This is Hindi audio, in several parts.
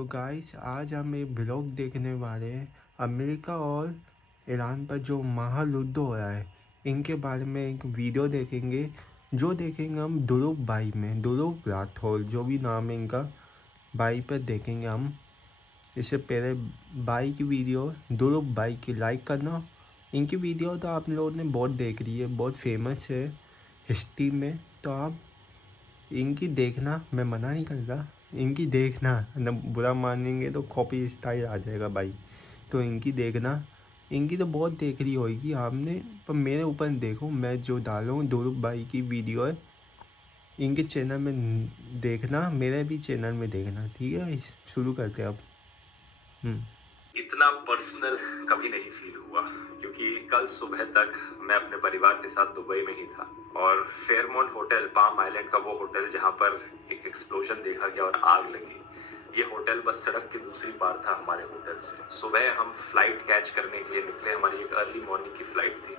तो गाइस आज हम एक ब्लॉग देखने वाले हैं अमेरिका और ईरान पर जो महायुद्ध हो रहा है इनके बारे में एक वीडियो देखेंगे। जो देखेंगे हम ध्रुव भाई में, ध्रुव राठौर जो भी नाम है इनका, भाई पर देखेंगे हम। इससे पहले भाई की वीडियो, ध्रुव भाई की लाइक करना। इनकी वीडियो तो आप लोगों ने बहुत देख रही है, बहुत फेमस है हिस्ट्री में, तो आप इनकी देखना, मैं मना नहीं कर रहा, इनकी देखना न बुरा मानेंगे तो कॉपी स्टाइल आ जाएगा भाई। तो इनकी देखना, इनकी तो बहुत देख रही होगी आपने, पर मेरे ऊपर देखो, मैं जो डालूँ ध्रुव भाई की वीडियो है इनके चैनल में देखना, मेरे भी चैनल में देखना, ठीक है। शुरू करते हैं अब। इतना पर्सनल कभी नहीं फील हुआ क्योंकि कल सुबह तक मैं अपने परिवार के साथ दुबई में ही था और फेयरमाउंट होटल, पाम आइलैंड का वो होटल जहाँ पर एक एक्सप्लोजन देखा गया और आग लगी, ये होटल बस सड़क की दूसरी पार था हमारे होटल से। सुबह हम फ्लाइट कैच करने के लिए निकले, हमारी एक अर्ली मॉर्निंग की फ़्लाइट थी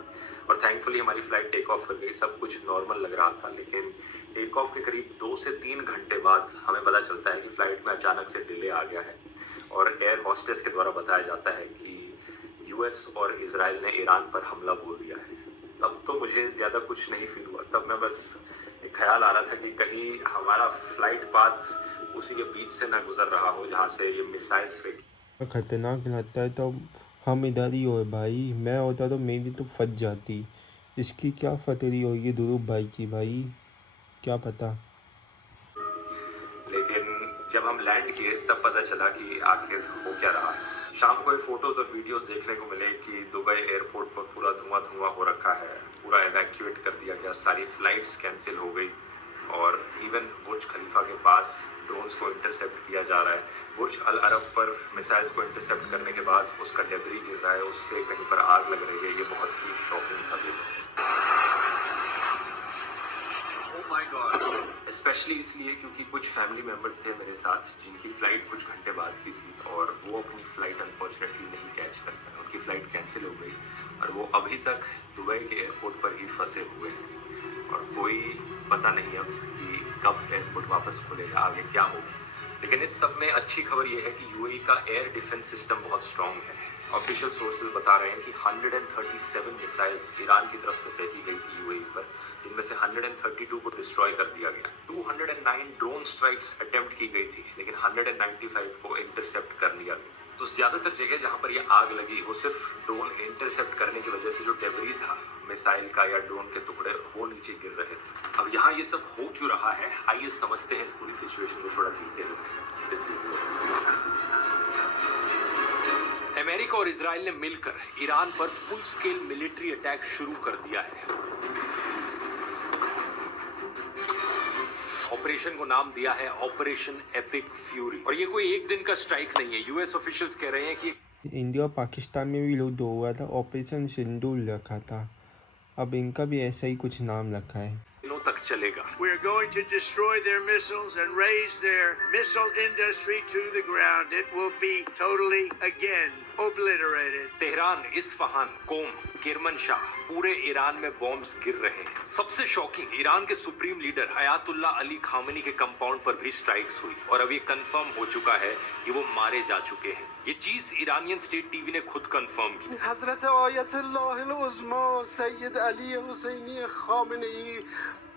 और थैंकफुली हमारी फ़्लाइट टेक ऑफ कर गई। सब कुछ नॉर्मल लग रहा था, लेकिन टेक ऑफ के करीब 2 से 3 घंटे बाद हमें पता चलता है कि फ़्लाइट में अचानक से डिले आ गया है और एयर होस्टेस के द्वारा बताया जाता है कि यूएस और इजराइल ने ईरान पर हमला बोल दिया है। तब तो मुझे ज़्यादा कुछ नहीं फील हुआ, तब मैं बस एक ख्याल आ रहा था कि कहीं हमारा फ्लाइट पाथ उसी के बीच से ना गुजर रहा हो जहाँ से ये मिसाइल्स फेंक। खतरनाक लगता है तो हम इधर ही हो भाई, मैं होता तो मेरी तो फट जाती। इसकी क्या फटेरी होगी ध्रुव भाई की, भाई क्या पता। लेकिन जब हम लैंड किए तब पता चला कि आखिर हो क्या रहा है। शाम को फोटोज और वीडियोस देखने को मिले कि दुबई एयरपोर्ट पर पूरा धुआं धुआं हो रखा है, पूरा एवैक्यूएट कर दिया गया, सारी फ्लाइट्स कैंसिल हो गई और इवन बुर्ज खलीफा के पास ड्रोन्स को इंटरसेप्ट किया जा रहा है। बुर्ज अल अरब पर मिसाइल्स को इंटरसेप्ट करने के बाद उसका डेब्री गिर रहा है, उससे कहीं पर आग लग रही है। ये बहुत ही शॉकिंग था। स्पेशली इसलिए क्योंकि कुछ फैमिली मेम्बर्स थे मेरे साथ जिनकी फ़्लाइट कुछ घंटे बाद की थी और वो अपनी फ़्लाइट अनफॉर्चुनेटली नहीं कैच कर पाए, उनकी फ़्लाइट कैंसिल हो गई और वो अभी तक दुबई के एयरपोर्ट पर ही फंसे हुए हैं और कोई पता नहीं अब कि कब एयरपोर्ट वापस खुलेगा, आगे क्या होगा। लेकिन इस सब में अच्छी खबर ये है कि यूएई का एयर डिफेंस सिस्टम बहुत स्ट्रॉन्ग है। ऑफिशियल सोर्सेज बता रहे हैं कि 137 मिसाइल्स ईरान की तरफ से फेंकी गई थी यूएई पर, जिनमें से 132 को डिस्ट्रॉय कर दिया गया। 209 ड्रोन स्ट्राइक्स अटेम्प्ट की गई थी, लेकिन 195 को इंटरसेप्ट कर लिया गया। तो ज्यादातर जगह जहां पर ये आग लगी वो सिर्फ ड्रोन इंटरसेप्ट करने की वजह से जो डेब्री था मिसाइल का या ड्रोन के टुकड़े वो नीचे गिर रहे थे। अब यहाँ ये सब हो क्यों रहा है, आइए समझते हैं इस पूरी सिचुएशन को थोड़ा डिटेल में इस वीडियो। अमेरिका और इजराइल ने मिलकर ईरान पर फुल स्केल मिलिट्री अटैक शुरू कर दिया है। ऑपरेशन को नाम दिया है ऑपरेशन एपिक फ्यूरी और ये कोई एक दिन का स्ट्राइक नहीं है। यूएस ऑफिशियल्स कह रहे हैं कि इंडिया और पाकिस्तान में भी युद्ध हुआ था, ऑपरेशन सिंदूर रखा था, अब इनका भी ऐसा ही कुछ नाम रखा है। दिनों तक चलेगा। We are going to destroy their missiles and raise their missile industry to the ground. It will be totally again obliterated. Tehran, Isfahan, Qom, Kermanshah, पूरे ईरान में बॉम्ब्स गिर रहे हैं। सबसे शॉकिंग, ईरान के supreme leader Ayatollah Ali Khamenei के कंपाउंड पर भी स्ट्राइक्स हुई और अब ये कंफर्म हो चुका है कि वो मारे जा चुके हैं। ये चीज ईरानियन स्टेट टीवी ने खुद कंफर्म की। हजरत आयतुल्लाह उज़्मा सैयद अली हुसैनी खामेनी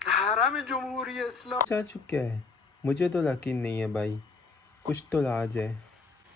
हरम जमहूरी इस्लाम जा चुका है, मुझे तो यकीन नहीं है भाई, कुछ तो राज है।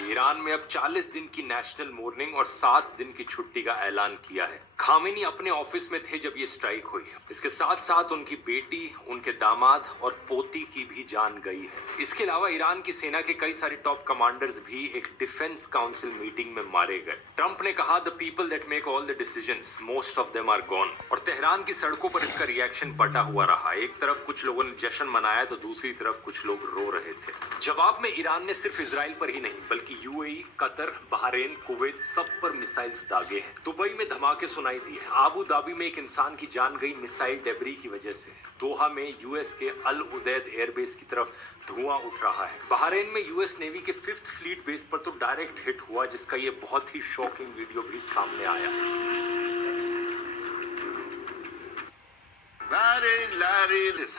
ईरान में अब 40 दिन की नेशनल मोर्निंग और 7 दिन की छुट्टी का ऐलान किया है। खामेनी अपने ऑफिस में थे जब ये स्ट्राइक हुई। इसके साथ साथ उनकी बेटी, उनके दामाद और पोती की भी जान गई है। इसके अलावा ईरान की सेना के कई सारे टॉप कमांडर्स भी एक डिफेंस काउंसिल मीटिंग में मारे गए। ट्रंप ने कहा the people that make all the decisions, most of them are gone. और तेहरान की सड़कों पर इसका रिएक्शन बटा हुआ रहा। एक तरफ कुछ लोगों ने जश्न मनाया तो दूसरी तरफ कुछ लोग रो रहे थे। जवाब में ईरान ने सिर्फ इजराइल पर ही नहीं बल्कि यूएई, कतर, बहरीन, कुवैत सब पर मिसाइल्स दागे हैं। दुबई में धमाके सुनाई दिए। आबू धाबी में एक इंसान की जान गई मिसाइल डेब्री की वजह से। दोहा में यूएस के अल उदैद एयरबेस की तरफ धुआं उठ रहा है। बहरीन में यूएस नेवी के 5th फ्लीट बेस पर तो डायरेक्ट हिट हुआ, जिसका ये बहुत ही शॉकिंग वीडियो भी सामने आया है।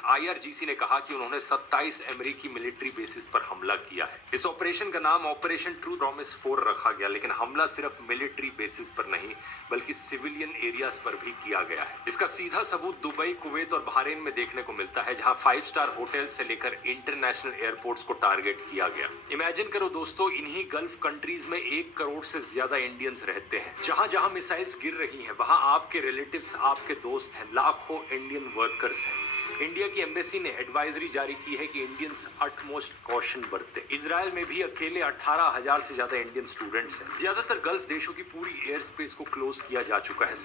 IRGC ने कहा कि उन्होंने 27 अमेरिकी मिलिट्री बेसिस पर हमला किया है। इस ऑपरेशन का नाम ऑपरेशन ट्रू प्रॉमिस 4 रखा गया, लेकिन हमला सिर्फ मिलिट्री बेसिस पर नहीं बल्कि सिविलियन एरियाज पर भी किया गया है। इसका सीधा सबूत दुबई, कुवैत और बहरीन में देखने को मिलता है, जहां 5 स्टार होटल से लेकर इंटरनेशनल एयरपोर्ट्स को टारगेट किया गया। इमेजिन करो दोस्तों, इन्हीं गल्फ कंट्रीज में 1 करोड़ से ज्यादा इंडियंस रहते हैं। जहां जहां मिसाइल्स गिर रही हैं, वहां आपके रिलेटिव्स, आपके दोस्त हैं, लाखों इंडियन वर्कर्स हैं। इंडिया की एम्बेसी ने एडवाइजरी जारी की है कि इंडियंस अटमोस्ट कॉशन बरतें। इजराइल में भी अकेले 18,000 से ज्यादा इंडियन स्टूडेंट्स हैं। ज्यादातर गल्फ देशों की पूरी एयर स्पेस को क्लोज किया जा चुका है।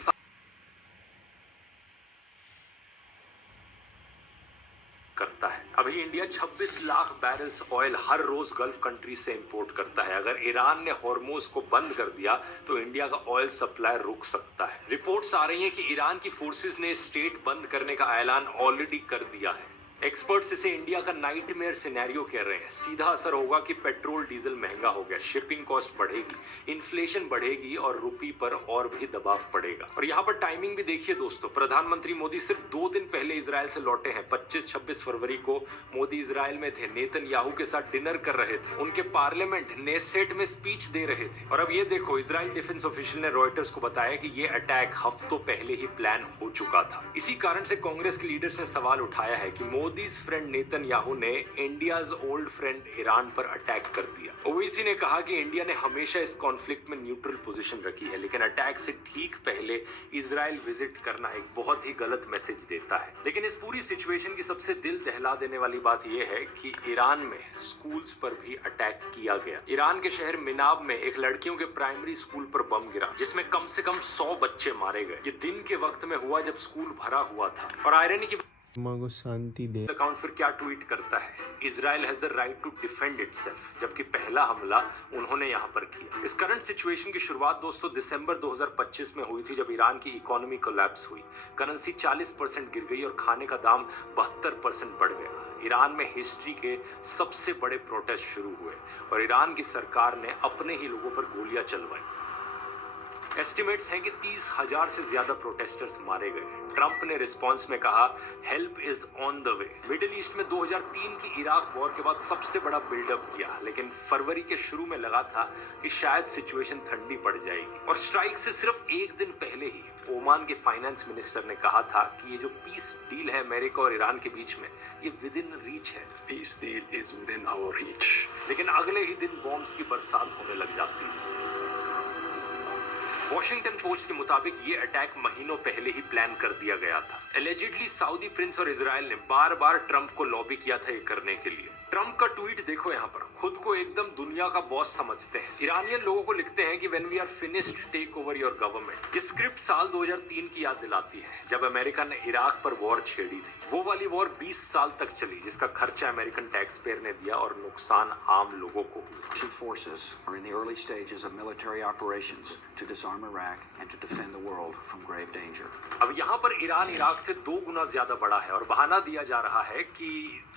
करता है अभी इंडिया 26 लाख बैरल्स ऑयल हर रोज गल्फ कंट्री से इंपोर्ट करता है। अगर ईरान ने हॉर्मोज को बंद कर दिया तो इंडिया का ऑयल सप्लाई रुक सकता है। रिपोर्ट्स आ रही हैं कि ईरान की फोर्सेस ने स्टेट बंद करने का ऐलान ऑलरेडी कर दिया है। एक्सपर्ट्स इसे इंडिया का नाइटमेयर सिनेरियो कह रहे हैं। सीधा असर होगा कि पेट्रोल डीजल महंगा हो गया, शिपिंग कॉस्ट बढ़ेगी, इन्फ्लेशन बढ़ेगी और रुपये पर और भी दबाव पड़ेगा। और यहाँ पर टाइमिंग भी देखिए दोस्तों, प्रधानमंत्री मोदी सिर्फ 2 दिन पहले इजराइल से लौटे हैं। 25-26 फरवरी को मोदी इजराइल में थे, नेतन्याहू के साथ डिनर कर रहे थे, उनके पार्लियामेंट नेसेट में स्पीच दे रहे थे। और अब ये देखो, इजराइल डिफेंस ऑफिशियल ने रॉयटर्स को बताया कि ये अटैक हफ्तों पहले ही प्लान हो चुका था। इसी कारण से कांग्रेस के लीडर्स ने सवाल उठाया है कि मोदीज फ्रेंड नेतन्याहू ने इंडियाज ओल्ड फ्रेंड ईरान पर अटैक कर दिया। ओवैसी ने कहा कि इंडिया ने हमेशा इस कॉन्फ्लिक्ट में न्यूट्रल पोजीशन रखी है, लेकिन अटैक से ठीक पहले इजराइल विजिट करना एक बहुत ही गलत मैसेज देता है। लेकिन इस पूरी सिचुएशन की सबसे दिल दहला देने वाली बात यह है कि ईरान में स्कूल्स पर भी अटैक किया गया। ईरान के शहर मिनाब में एक लड़कियों के प्राइमरी स्कूल पर बम गिरा, जिसमें कम से कम 100 बच्चे मारे गए। ये दिन के वक्त में हुआ जब स्कूल भरा हुआ था। और आयरनी की माँ को शांति दे। अकाउंट फिर क्या ट्वीट करता है, Israel has the right to defend itself, जबकि पहला हमला उन्होंने यहां पर किया। इस करंट सिचुएशन की शुरुआत दोस्तों दिसंबर 2025 में हुई थी, जब ईरान की इकोनॉमी कोलैप्स हुई, करेंसी 40% गिर गई और खाने का दाम 72% बढ़ गया। ईरान में हिस्ट्री के सबसे बड़े प्रोटेस्ट शुरू हुए और ईरान की सरकार ने अपने ही लोगों पर गोलियां चलवाई। एस्टिमेट्स हैं कि 30,000 से ज्यादा प्रोटेस्टर्स मारे गए। ट्रंप ने रिस्पांस में कहा, help is on the way. Middle east में 2003 की इराक वॉर के बाद सबसे बड़ा बिल्डअप किया, लेकिन फरवरी के शुरू में लगा था कि शायद सिचुएशन ठंडी पड़ जाएगी। और स्ट्राइक से सिर्फ 1 दिन पहले ही ओमान के फाइनेंस मिनिस्टर ने कहा था कि ये जो पीस डील है अमेरिका और ईरान के बीच में, ये विद इन रीच है। Peace deal is within our reach. लेकिन अगले ही दिन बॉम्ब्स की बरसात होने लग जाती है। वॉशिंगटन पोस्ट के मुताबिक ये अटैक महीनों पहले ही प्लान कर दिया गया था। एलिजिडली सऊदी प्रिंस और इजराइल ने बार बार ट्रंप को लॉबी किया था ये करने के लिए। ट्रंप का ट्वीट देखो, यहाँ पर खुद को एकदम दुनिया का बॉस समझते हैं। ईरानियन लोगों को लिखते हैं कि when we are finished take over your government. ये स्क्रिप्ट साल 2003 की याद दिलाती है, जब अमेरिका ने इराक पर वॉर छेड़ी थी। वो वाली वॉर 20 साल तक चली, जिसका खर्चा अमेरिकन टैक्स पेयर ने दिया और नुकसान आम लोगों को हुआ। Russian forces are in the early stages of military operations to disarm Iraq and to defend the world from grave danger. अब यहाँ पर ईरान इराक से 2 गुना ज्यादा बड़ा है और बहाना दिया जा रहा है कि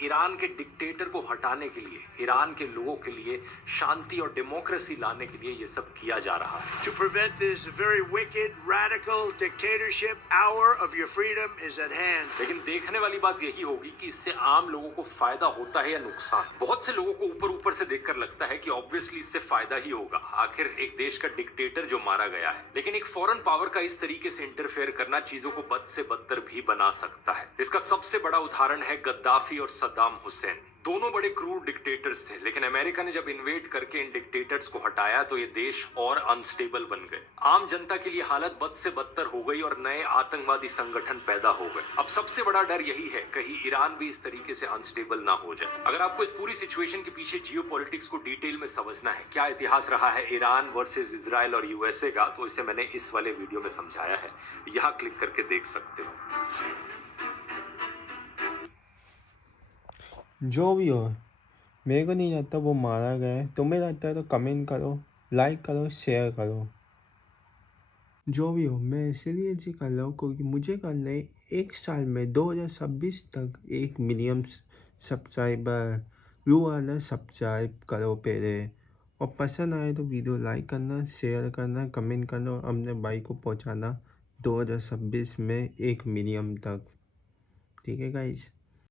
ईरान के डिक्टेटर को हटाने के लिए, ईरान के लोगों के लिए शांति और डेमोक्रेसी लाने के लिए ये सब किया जा रहा है। To prevent this very wicked, radical dictatorship, hour of your freedom is at hand. लेकिन देखने वाली बात यही होगी कि इससे आम लोगों को फायदा होता है या नुकसान। बहुत से लोगों को ऊपर से देखकर लगता है कि ऑब्वियसली इससे फायदा ही होगा, आखिर एक देश का डिक्टेटर जो मारा गया है। लेकिन एक फॉरेन पावर का इस तरीके से इंटरफेयर करना चीजों को बद से बदतर भी बना सकता है। इसका सबसे बड़ा उदाहरण है गद्दाफी और सद्दाम हुसैन। दोनों बड़े क्रूर डिक्टेटर्स थे, लेकिन अमेरिका ने जब इन्वेड करके इन डिक्टेटर्स को हटाया तो ये देश और अनस्टेबल बन गए। आम जनता के लिए हालत बद से बदतर हो गई और नए आतंकवादी संगठन पैदा हो गए। अब सबसे बड़ा डर यही है, कहीं ईरान भी इस तरीके से अनस्टेबल ना हो जाए। अगर आपको इस पूरी सिचुएशन के पीछे जियोपॉलिटिक्स को डिटेल में समझना है, क्या इतिहास रहा है ईरान वर्सेस इजराइल और यूएसए का, तो इसे मैंने इस वाले वीडियो में समझाया है, यहाँ क्लिक करके देख सकते हो। जो भी हो, मेरे को नहीं लगता वो मारा गया है। तुम्हें लगता है तो कमेंट करो, लाइक करो, शेयर करो। जो भी हो, मैं इसलिए जी कर रहा हूँ क्योंकि मुझे करना है 1 साल में 2026 तक 1 मिलियन सब्सक्राइबर। वाला सब्सक्राइब करो पहले, और पसंद आए तो वीडियो लाइक करना, शेयर करना, कमेंट करना और अपने भाई को पहुँचाना 2026 में 1 मिलियन तक। ठीक है गाइज।